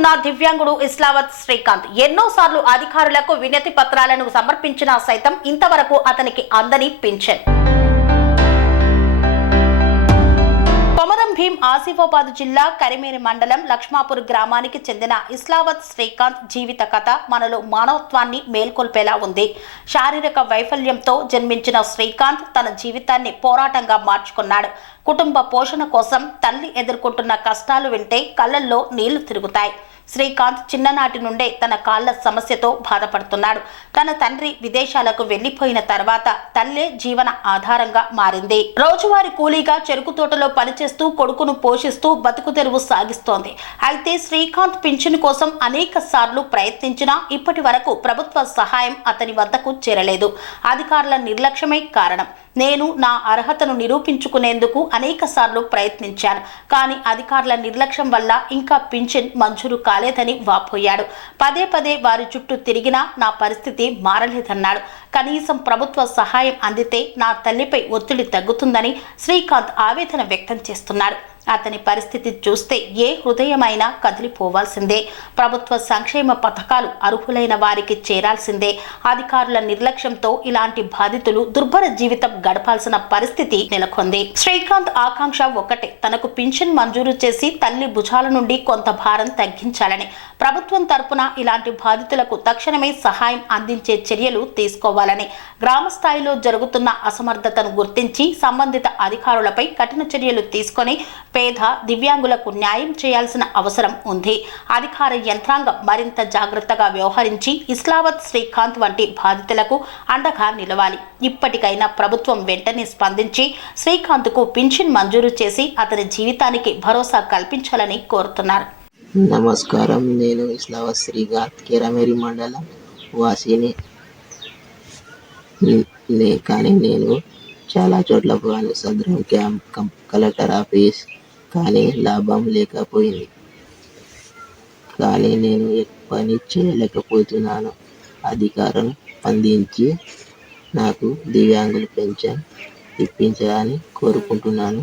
పోరాడుతున్న దివ్యాంగుడు ఇస్లావత్ శ్రీకాంత్. ఎన్నోసార్లు అధికారులకు వినతి పత్రాలను సమర్పించినా సైతం ఇంతవరకు అతనికి అందని పింఛన్. కొమరం భీం ఆసిఫాబాద్ జిల్లా కరిమేరి మండలం లక్ష్మాపూర్ గ్రామానికి చెందిన ఇస్లావత్ శ్రీకాంత్ జీవిత కథ మనలో మానవత్వాన్ని మేల్కొల్పేలా ఉంది. శారీరక వైఫల్యంతో జన్మించిన శ్రీకాంత్ తన జీవితాన్ని పోరాటంగా మార్చుకున్నాడు. కుటుంబ పోషణ కోసం తల్లి ఎదుర్కొంటున్న కష్టాలు వింటే కళ్ళల్లో నీళ్ళు తిరుగుతాయి. శ్రీకాంత్ చిన్ననాటి నుండే తన కాళ్ళ సమస్యతో బాధపడుతున్నాడు. తన తండ్రి విదేశాలకు వెళ్ళిపోయిన తర్వాత తల్లే జీవన ఆధారంగా మారింది. రోజువారీ కూలీగా చెరుకు తోటలో పనిచేస్తూ కొడుకును పోషిస్తూ బతుకు తెరువు సాగిస్తోంది. అయితే శ్రీకాంత్ పింఛను కోసం అనేక సార్లు ప్రయత్నించినా ఇప్పటి వరకు ప్రభుత్వ సహాయం అతని వద్దకు చేరలేదు. అధికారుల నిర్లక్ష్యమే కారణం. నేను నా అర్హతను నిరూపించుకునేందుకు అనేక సార్లు ప్రయత్నించాను. కానీ అధికారుల నిర్లక్ష్యం వల్ల ఇంకా పింఛన్ మంజూరు కాలేదని వాపోయాడు. పదే పదే వారి చుట్టూ తిరిగినా నా పరిస్థితి మారలేదన్నాడు. కనీసం ప్రభుత్వ సహాయం అందితే నా తల్లిపై ఒత్తిడి తగ్గుతుందని శ్రీకాంత్ ఆవేదన వ్యక్తం చేస్తున్నాడు. అతని పరిస్థితి చూస్తే ఏ హృదయమైనా కదిలిపోవాల్సిందే. ప్రభుత్వ సంక్షేమ పథకాలు అర్హులైన వారికి చేరాల్సిందే. అధికారుల నిర్లక్ష్యంతో ఇలాంటి బాధితులు దుర్భర జీవితం గడపాల్సిన పరిస్థితి నెలకొంది. శ్రీకాంత్ ఆకాంక్ష ఒకటే తనకు పింఛన్ మంజూరు చేసి తల్లి భుజాల నుండి కొంత భారం తగ్గించాలని ప్రభుత్వం తరపున ఇలాంటి బాధితులకు తక్షణమే సహాయం అందించే చర్యలు తీసుకోవాలని గ్రామ స్థాయిలో జరుగుతున్న అసమర్థతను గుర్తించి సంబంధిత అధికారులపై కఠిన చర్యలు తీసుకొని పేద దివ్యాంగులకు న్యాయం చేయాల్సిన అవసరం ఉంది. అధికార యంత్రాంగం మరింత జాగ్రత్తగా వ్యవహరించి ఇస్లావత్ శ్రీకాంత్ వంటి బాధితులకు అండగా నిలవాలి. ఇప్పటికైనా ప్రభుత్వం వెంటనే స్పందించి శ్రీకాంత్కు పింఛన్ మంజూరు చేసి అతని జీవితానికి భరోసా కల్పించాలని కోరుతున్నారు. నమస్కారం. నేను ఇస్లావత్ శ్రీకాంత్ కిరమేరి మండలం వాసిని. కానీ నేను చాలా చోట్ల పోయాను. సదరం క్యాంప్ కలెక్టర్ ఆఫీస్ కానీ లాభం లేకపోయింది. కానీ నేను పని చేయలేకపోతున్నాను. అధికారం అందించి నాకు దివ్యాంగుల పెన్షన్ ఇప్పించాలని కోరుకుంటున్నాను.